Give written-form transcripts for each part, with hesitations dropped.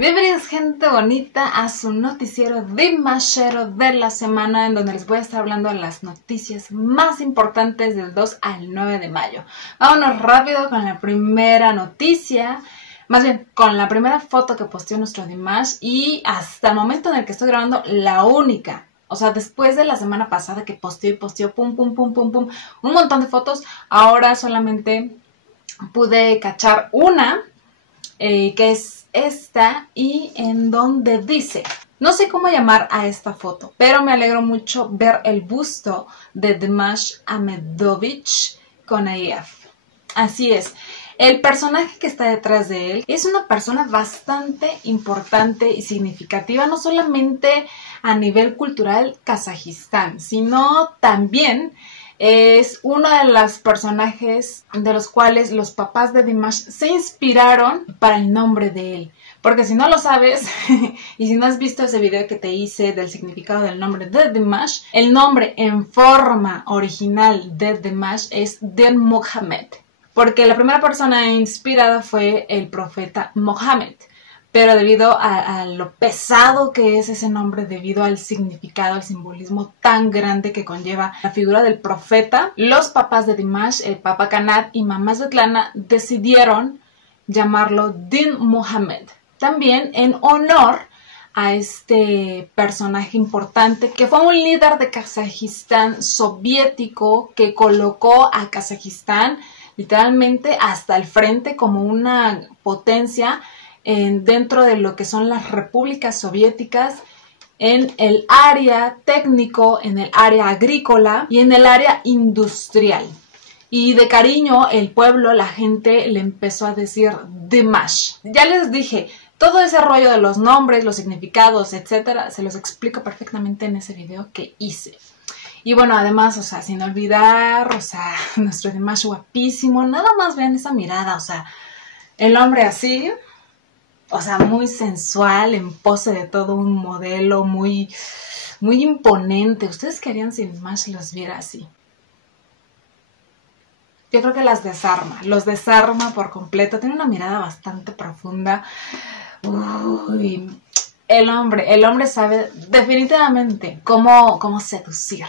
Bienvenidos gente bonita a su noticiero Dimashero de la semana, en donde les voy a estar hablando de las noticias más importantes del 2 al 9 de mayo. Vámonos rápido con la primera noticia, más bien con la primera foto que posteó nuestro Dimash, y hasta el momento en el que estoy grabando la única. O sea, después de la semana pasada que posteó, pum, un montón de fotos, ahora solamente pude cachar una, que es esta, y en donde dice, no sé cómo llamar a esta foto, pero me alegro mucho ver el busto de Dimash Ahmedovich con AF. Así es, el personaje que está detrás de él es una persona bastante importante y significativa, no solamente a nivel cultural Kazajistán, sino también es uno de los personajes de los cuales los papás de Dimash se inspiraron para el nombre de él. Porque si no lo sabes, y si no has visto ese video que te hice del significado del nombre de Dimash, el nombre en forma original de Dimash es Din Muhammad. Porque la primera persona inspirada fue el profeta Mohammed. Pero debido a lo pesado que es ese nombre, debido al significado, al simbolismo tan grande que conlleva la figura del profeta, los papás de Dimash, el papá Kanat y mamá Svetlana, decidieron llamarlo Din Muhammad, también en honor a este personaje importante que fue un líder de Kazajistán soviético que colocó a Kazajistán literalmente hasta el frente como una potencia dentro de lo que son las repúblicas soviéticas, en el área técnico, en el área agrícola y en el área industrial. Y de cariño el pueblo, la gente le empezó a decir Dimash. Ya les dije, todo ese rollo de los nombres, los significados, etcétera, se los explico perfectamente en ese video que hice. Y bueno, además, o sea, sin olvidar, o sea, nuestro Dimash guapísimo, nada más vean esa mirada, o sea, el hombre así, o sea, muy sensual, en pose de todo un modelo, muy imponente. ¿Ustedes qué harían si Dimash los viera así? Yo creo que los desarma por completo. Tiene una mirada bastante profunda. Uy, el hombre sabe definitivamente cómo seducir.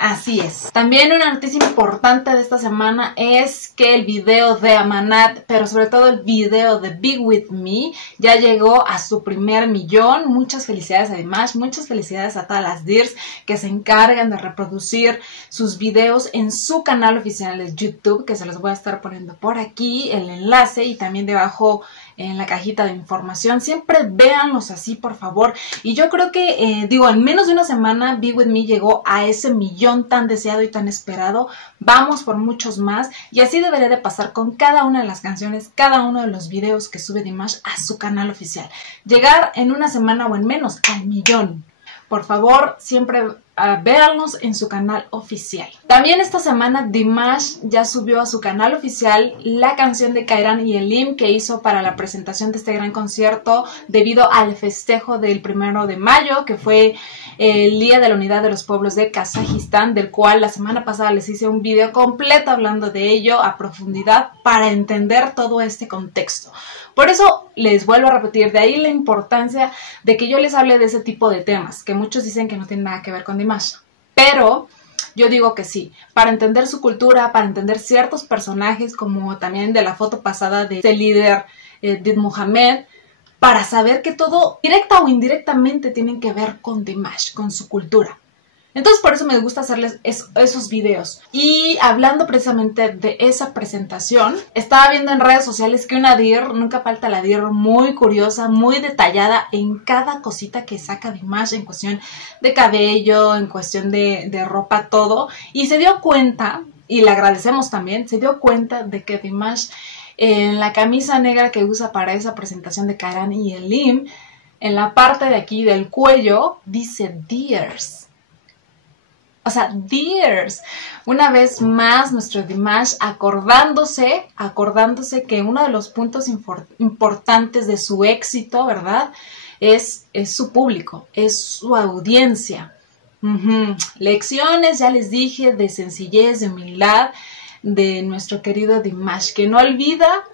Así es. También una noticia importante de esta semana es que el video de Amanat, pero sobre todo el video de Be With Me, ya llegó a su primer millón. Muchas felicidades a Dimash, muchas felicidades a todas las DIRs que se encargan de reproducir sus videos en su canal oficial de YouTube, que se los voy a estar poniendo por aquí, el enlace, y también debajo en la cajita de información. Siempre véanlos así, por favor. Y yo creo que, en menos de una semana Be With Me llegó a ese millón tan deseado y tan esperado. Vamos por muchos más, y así debería de pasar con cada una de las canciones, cada uno de los videos que sube Dimash a su canal oficial. Llegar en una semana o en menos al millón. Por favor, siempre véanlos en su canal oficial. También esta semana Dimash ya subió a su canal oficial la canción de Kairan y Elim que hizo para la presentación de este gran concierto debido al festejo del 1 de mayo, que fue el Día de la Unidad de los Pueblos de Kazajistán, del cual la semana pasada les hice un video completo hablando de ello a profundidad para entender todo este contexto. Por eso les vuelvo a repetir, de ahí la importancia de que yo les hable de ese tipo de temas, que muchos dicen que no tienen nada que ver con Dimash, pero yo digo que sí, para entender su cultura, para entender ciertos personajes, como también de la foto pasada de este líder Din Muhammad, para saber que todo, directa o indirectamente, tienen que ver con Dimash, con su cultura. Entonces por eso me gusta hacerles esos videos. Y hablando precisamente de esa presentación, estaba viendo en redes sociales que una DIR, nunca falta la DIR muy curiosa, muy detallada en cada cosita que saca Dimash, en cuestión de cabello, en cuestión de ropa, todo. Y se dio cuenta, y le agradecemos también, se dio cuenta de que Dimash, en la camisa negra que usa para esa presentación de Kairan y Elim, en la parte de aquí del cuello, dice DIRS. O sea, DIRs. Una vez más, nuestro Dimash acordándose que uno de los puntos importantes de su éxito, ¿verdad? Es su público, es su audiencia. Lecciones, ya les dije, de sencillez, de humildad de nuestro querido Dimash, que no olvida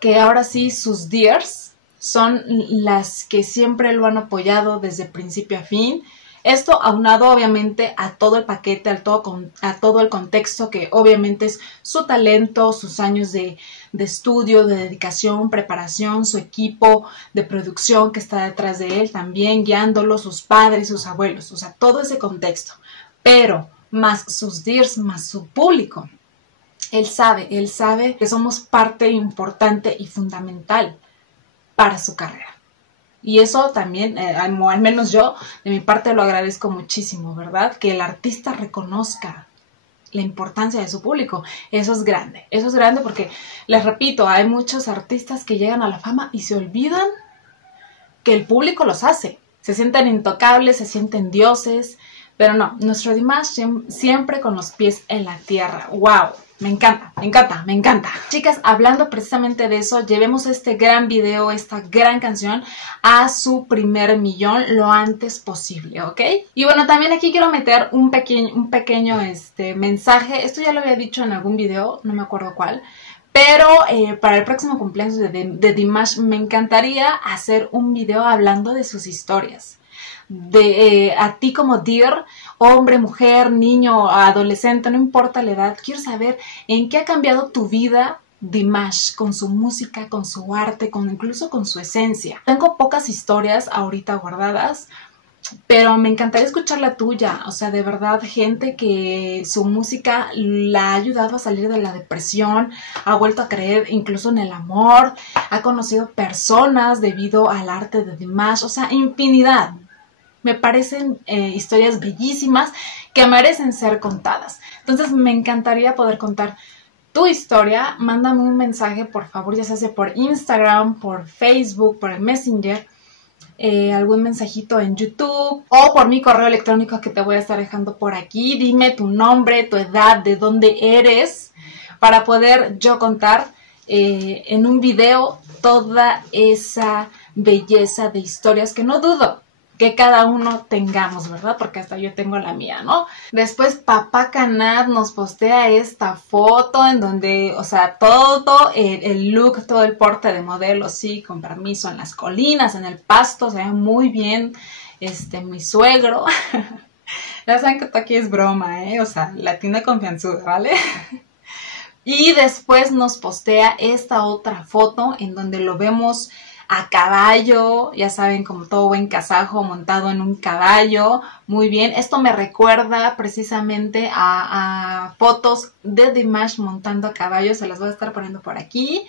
que ahora sí sus DIRs son las que siempre lo han apoyado desde principio a fin. Esto aunado obviamente a todo el paquete, a todo el contexto que obviamente es su talento, sus años de estudio, de dedicación, preparación, su equipo de producción que está detrás de él también guiándolo, sus padres, sus abuelos, o sea, todo ese contexto. Pero más sus dears, más su público. Él sabe que somos parte importante y fundamental para su carrera. Y eso también, al menos yo, de mi parte lo agradezco muchísimo, ¿verdad? Que el artista reconozca la importancia de su público. Eso es grande porque, les repito, hay muchos artistas que llegan a la fama y se olvidan que el público los hace. Se sienten intocables, se sienten dioses, pero no, nuestro Dimash siempre con los pies en la tierra. ¡Wow! Me encanta, me encanta, me encanta. Chicas, hablando precisamente de eso, llevemos este gran video, esta gran canción a su primer millón lo antes posible, ¿ok? Y bueno, también aquí quiero meter un pequeño mensaje. Esto ya lo había dicho en algún video, no me acuerdo cuál. Pero para el próximo cumpleaños de Dimash me encantaría hacer un video hablando de sus historias. A ti como dear, hombre, mujer, niño, adolescente, no importa la edad, quiero saber en qué ha cambiado tu vida Dimash, con su música, con su arte, incluso con su esencia. Tengo pocas historias ahorita guardadas, pero me encantaría escuchar la tuya, o sea, de verdad, gente que su música la ha ayudado a salir de la depresión, ha vuelto a creer incluso en el amor, ha conocido personas debido al arte de Dimash, o sea, infinidad. Me parecen historias bellísimas que merecen ser contadas. Entonces me encantaría poder contar tu historia. Mándame un mensaje, por favor, ya sea por Instagram, por Facebook, por el Messenger, algún mensajito en YouTube o por mi correo electrónico que te voy a estar dejando por aquí. Dime tu nombre, tu edad, de dónde eres, para poder yo contar en un video toda esa belleza de historias que no dudo que cada uno tengamos, ¿verdad? Porque hasta yo tengo la mía, ¿no? Después Papá Kanat nos postea esta foto en donde, o sea, todo el look, todo el porte de modelo, sí, con permiso, en las colinas, en el pasto, se ve muy bien, mi suegro. Ya saben que esto aquí es broma, o sea, latina confianzuda, ¿vale? Y después nos postea esta otra foto en donde lo vemos a caballo, ya saben, como todo buen kazajo montado en un caballo, muy bien. Esto me recuerda precisamente a fotos de Dimash montando a caballo, se las voy a estar poniendo por aquí.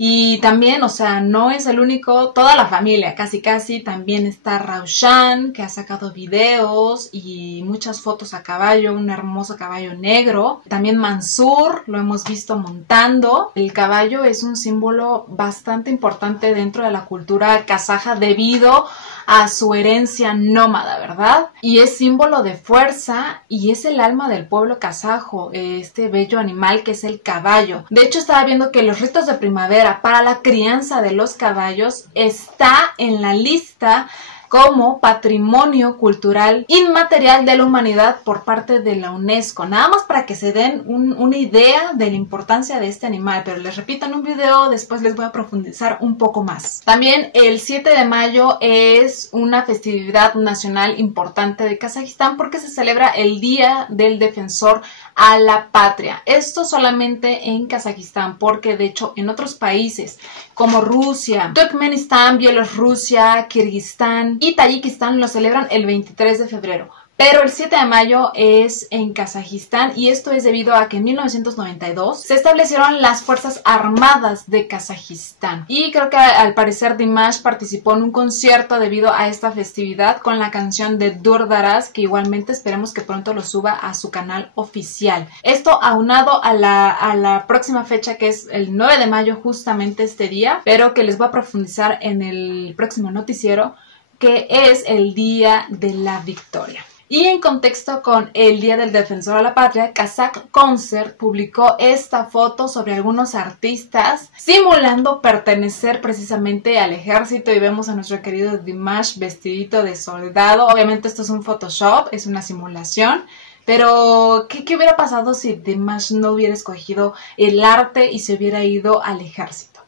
Y también, o sea, no es el único, toda la familia, casi también está Raushan, que ha sacado videos y muchas fotos a caballo, un hermoso caballo negro. También Mansur, lo hemos visto montando. El caballo es un símbolo bastante importante dentro de la cultura kazaja debido a su herencia nómada, ¿verdad? Y es símbolo de fuerza y es el alma del pueblo kazajo, este bello animal que es el caballo. De hecho, estaba viendo que los ritos de primavera para la crianza de los caballos está en la lista como patrimonio cultural inmaterial de la humanidad por parte de la UNESCO. Nada más para que se den una idea de la importancia de este animal, pero les repito, en un video después les voy a profundizar un poco más. También el 7 de mayo es una festividad nacional importante de Kazajistán porque se celebra el Día del Defensor a la Patria. Esto solamente en Kazajistán, porque de hecho en otros países como Rusia, Turkmenistán, Bielorrusia, Kirguistán y Tayikistán lo celebran el 23 de febrero. Pero el 7 de mayo es en Kazajistán y esto es debido a que en 1992 se establecieron las Fuerzas Armadas de Kazajistán. Y creo que al parecer Dimash participó en un concierto debido a esta festividad con la canción de Durdaraz, que igualmente esperemos que pronto lo suba a su canal oficial. Esto aunado a la próxima fecha que es el 9 de mayo, justamente este día, pero que les voy a profundizar en el próximo noticiero, que es el Día de la Victoria. Y en contexto con el Día del Defensor a la Patria, Kazakh Concert publicó esta foto sobre algunos artistas simulando pertenecer precisamente al ejército y vemos a nuestro querido Dimash vestidito de soldado. Obviamente esto es un Photoshop, es una simulación. Pero, ¿qué hubiera pasado si Dimash no hubiera escogido el arte y se hubiera ido al ejército?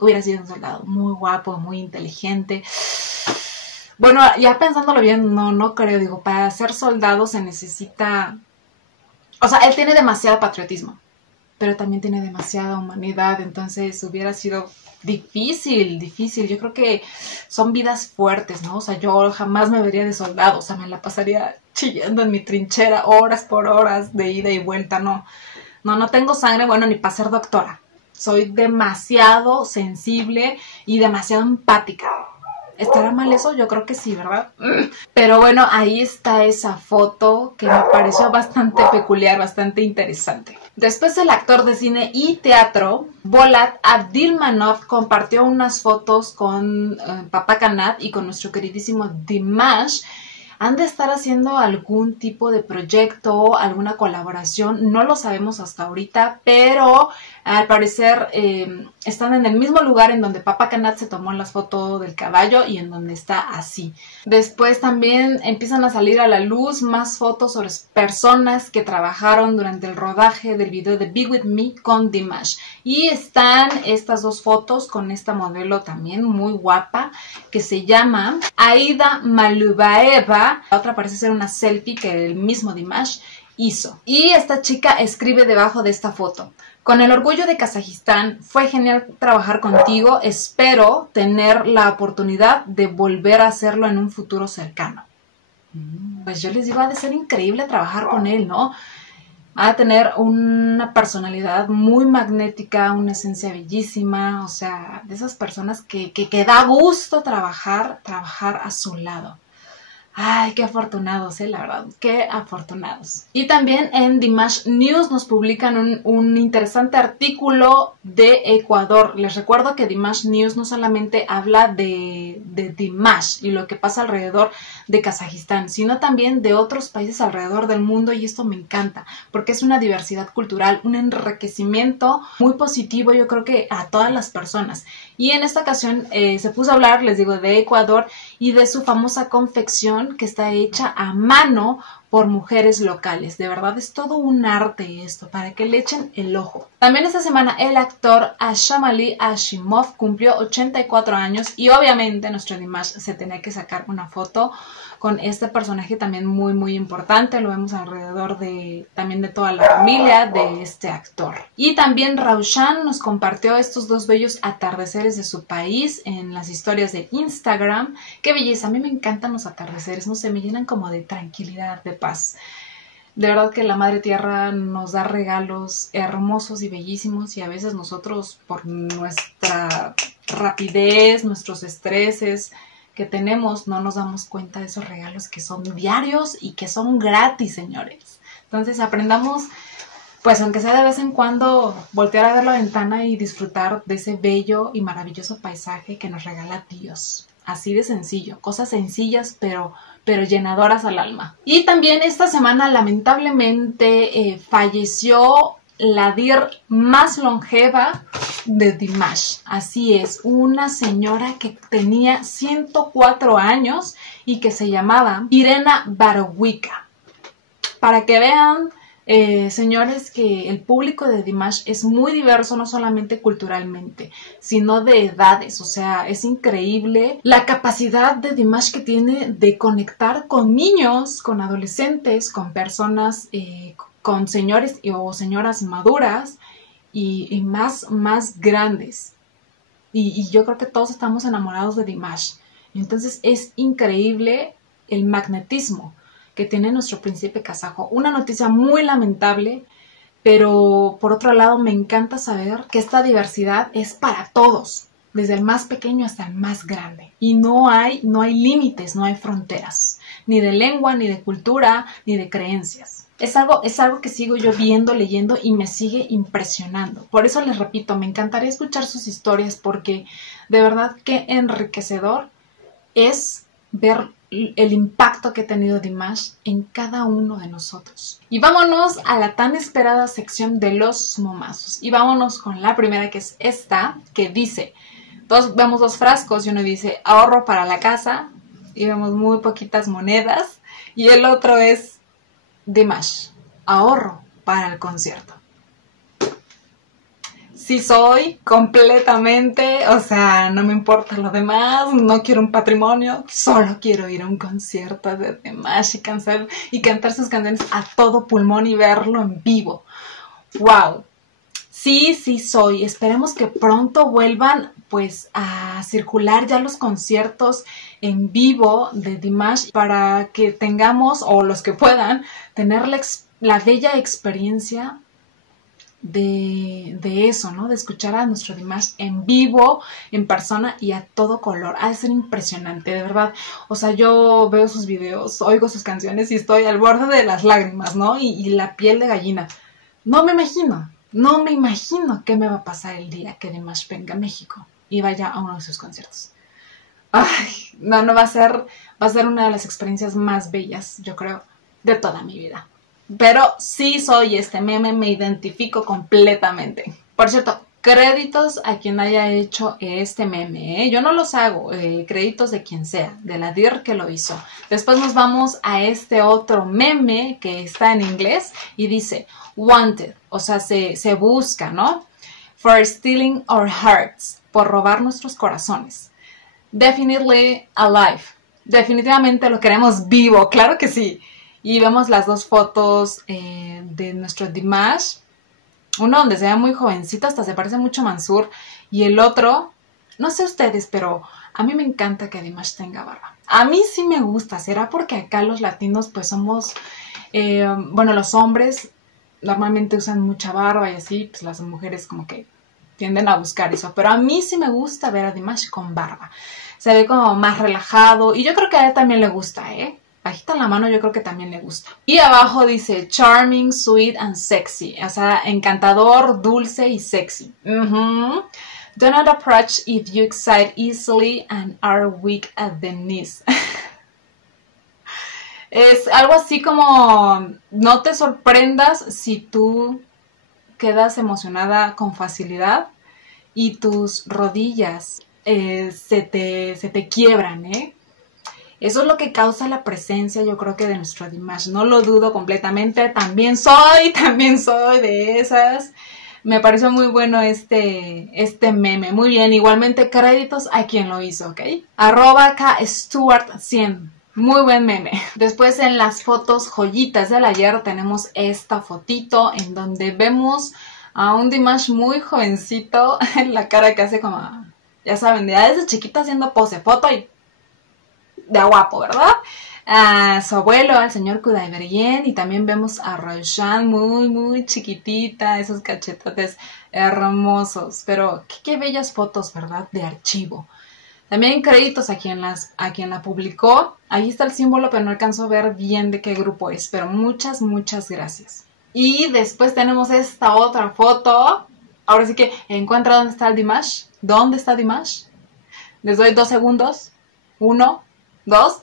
hubiera sido un soldado muy guapo, muy inteligente. Bueno, ya pensándolo bien, no creo, digo, para ser soldado se necesita... O sea, él tiene demasiado patriotismo, pero también tiene demasiada humanidad, entonces hubiera sido difícil. Yo creo que son vidas fuertes, ¿no? O sea, yo jamás me vería de soldado, o sea, me la pasaría chillando en mi trinchera horas por horas de ida y vuelta, no tengo sangre, bueno, ni para ser doctora. Soy demasiado sensible y demasiado empática. ¿Estará mal eso? Yo creo que sí, ¿verdad? Pero bueno, ahí está esa foto que me pareció bastante peculiar, bastante interesante. Después el actor de cine y teatro, Bolat Abdilmanov, compartió unas fotos con Papa Kanat y con nuestro queridísimo Dimash. Han de estar haciendo algún tipo de proyecto, alguna colaboración, no lo sabemos hasta ahorita, pero al parecer están en el mismo lugar en donde Papa Kanat se tomó las fotos del caballo y en donde está así. Después también empiezan a salir a la luz más fotos sobre personas que trabajaron durante el rodaje del video de Be With Me con Dimash. Y están estas dos fotos con esta modelo también muy guapa que se llama Aida Malubaeva. La otra parece ser una selfie que el mismo Dimash hizo. Y esta chica escribe debajo de esta foto: con el orgullo de Kazajistán, fue genial trabajar contigo, espero tener la oportunidad de volver a hacerlo en un futuro cercano. Pues yo les digo, ha de ser increíble trabajar con él, ¿no? Ha de tener una personalidad muy magnética, una esencia bellísima, o sea, de esas personas que da gusto trabajar a su lado. Ay, qué afortunados, la verdad, qué afortunados. Y también en Dimash News nos publican un interesante artículo de Ecuador. Les recuerdo que Dimash News no solamente habla de Dimash y lo que pasa alrededor de Kazajistán, sino también de otros países alrededor del mundo, y esto me encanta, porque es una diversidad cultural, un enriquecimiento muy positivo, yo creo que a todas las personas. Y en esta ocasión se puso a hablar, les digo, de Ecuador y de su famosa confección que está hecha a mano por mujeres locales. De verdad es todo un arte esto, para que le echen el ojo. También esta semana el actor Ashamali Hashimov cumplió 84 años y obviamente nuestro Dimash se tenía que sacar una foto con este personaje también muy muy importante. Lo vemos alrededor también de toda la familia de este actor. Y también Raushan nos compartió estos dos bellos atardeceres de su país en las historias de Instagram. Qué belleza, a mí me encantan los atardeceres, no sé, me llenan como de tranquilidad, de paz. De verdad que la Madre Tierra nos da regalos hermosos y bellísimos, y a veces nosotros, por nuestra rapidez, nuestros estreses que tenemos, no nos damos cuenta de esos regalos que son diarios y que son gratis, señores. Entonces aprendamos, pues aunque sea de vez en cuando, voltear a ver la ventana y disfrutar de ese bello y maravilloso paisaje que nos regala Dios. Así de sencillo, cosas sencillas pero llenadoras al alma. Y también esta semana lamentablemente falleció la dir más longeva de Dimash. Así es, una señora que tenía 104 años y que se llamaba Irena Barowica. Para que vean, señores, que el público de Dimash es muy diverso, no solamente culturalmente, sino de edades. O sea, es increíble la capacidad de Dimash que tiene de conectar con niños, con adolescentes, con personas, con señores o señoras maduras y más grandes. Y yo creo que todos estamos enamorados de Dimash. Entonces es increíble el magnetismo que tiene nuestro príncipe kazajo. Una noticia muy lamentable, pero por otro lado me encanta saber que esta diversidad es para todos, desde el más pequeño hasta el más grande. Y no hay límites, no hay fronteras, ni de lengua, ni de cultura, ni de creencias. Es algo que sigo yo viendo, leyendo y me sigue impresionando. Por eso les repito, me encantaría escuchar sus historias, porque de verdad que enriquecedor es ver el impacto que ha tenido Dimash en cada uno de nosotros. Y vámonos a la tan esperada sección de los momazos. Y vámonos con la primera, que es esta, que dice, vemos dos frascos y uno dice ahorro para la casa y vemos muy poquitas monedas, y el otro es Dimash, ahorro para el concierto. sí soy completamente, o sea, no me importa lo demás, no quiero un patrimonio, solo quiero ir a un concierto de Dimash y cantar sus canciones a todo pulmón y verlo en vivo. ¡Wow! Sí, sí soy. Esperemos que pronto vuelvan pues a circular ya los conciertos en vivo de Dimash para que tengamos, o los que puedan, tener la bella experiencia de eso, ¿no? De escuchar a nuestro Dimash en vivo, en persona y a todo color. Ha de ser impresionante, de verdad. O sea, yo veo sus videos, oigo sus canciones y estoy al borde de las lágrimas, ¿no? Y la piel de gallina. No me imagino qué me va a pasar el día que Dimash venga a México y vaya a uno de sus conciertos. Ay, no va a ser una de las experiencias más bellas, yo creo, de toda mi vida. Pero sí soy este meme, me identifico completamente. Por cierto, créditos a quien haya hecho este meme, ¿eh? Yo no los hago, créditos de quien sea, de la DIR que lo hizo. Después nos vamos a este otro meme que está en inglés y dice wanted, o sea, se busca, ¿no? For stealing our hearts, por robar nuestros corazones. Definitely alive, definitivamente lo queremos vivo, claro que sí. Y vemos las dos fotos de nuestro Dimash. Uno donde se ve muy jovencito, hasta se parece mucho a Mansur. Y el otro, no sé ustedes, pero a mí me encanta que Dimash tenga barba. A mí sí me gusta, será porque acá los latinos pues somos, bueno, los hombres normalmente usan mucha barba y así, pues las mujeres como que tienden a buscar eso. Pero a mí sí me gusta ver a Dimash con barba. Se ve como más relajado y yo creo que a él también le gusta, ¿eh? Bajita en la mano yo creo que también le gusta. Y abajo dice charming, sweet and sexy. O sea, encantador, dulce y sexy. Do not approach if you excite easily and are weak at the knees. Es algo así como no te sorprendas si tú quedas emocionada con facilidad y tus rodillas se te quiebran, ¿eh? Eso es lo que causa la presencia, yo creo que de nuestro Dimash. No lo dudo completamente. También soy de esas. Me pareció muy bueno este meme. Muy bien, igualmente créditos a quien lo hizo, ¿ok? @KStuart100. Muy buen meme. Después en las fotos joyitas del ayer tenemos esta fotito en donde vemos a un Dimash muy jovencito. En la cara que hace como, ya saben, desde chiquito haciendo pose, foto y de guapo, ¿verdad? A su abuelo, al señor Kudaibergen, y también vemos a Roshan muy chiquitita, esos cachetotes hermosos, pero qué bellas fotos, ¿verdad? De archivo. También créditos a quien la publicó. Ahí está el símbolo, pero no alcanzo a ver bien de qué grupo es, pero muchas gracias. Y después tenemos esta otra foto. Ahora sí que encuentra dónde está el Dimash. ¿Dónde está Dimash? Les doy 2 segundos. 1, 2,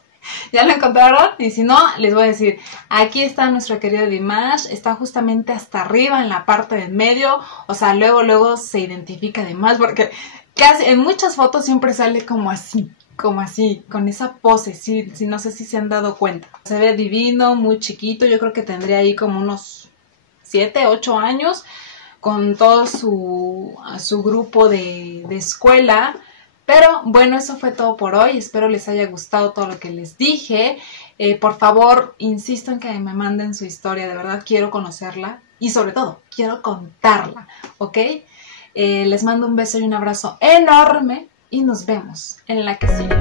¿ya lo encontraron? Y si no, les voy a decir, aquí está nuestro querido Dimash, está justamente hasta arriba en la parte del medio, o sea, luego se identifica Dimash, porque casi en muchas fotos siempre sale como así, con esa pose, sí, no sé si se han dado cuenta. Se ve divino, muy chiquito, yo creo que tendría ahí como unos 7, 8 años, con todo su grupo de escuela. Pero bueno, eso fue todo por hoy. Espero les haya gustado todo lo que les dije. Por favor, insisto en que me manden su historia. De verdad quiero conocerla y sobre todo quiero contarla, ¿ok? Les mando un beso y un abrazo enorme y nos vemos en la que sigue.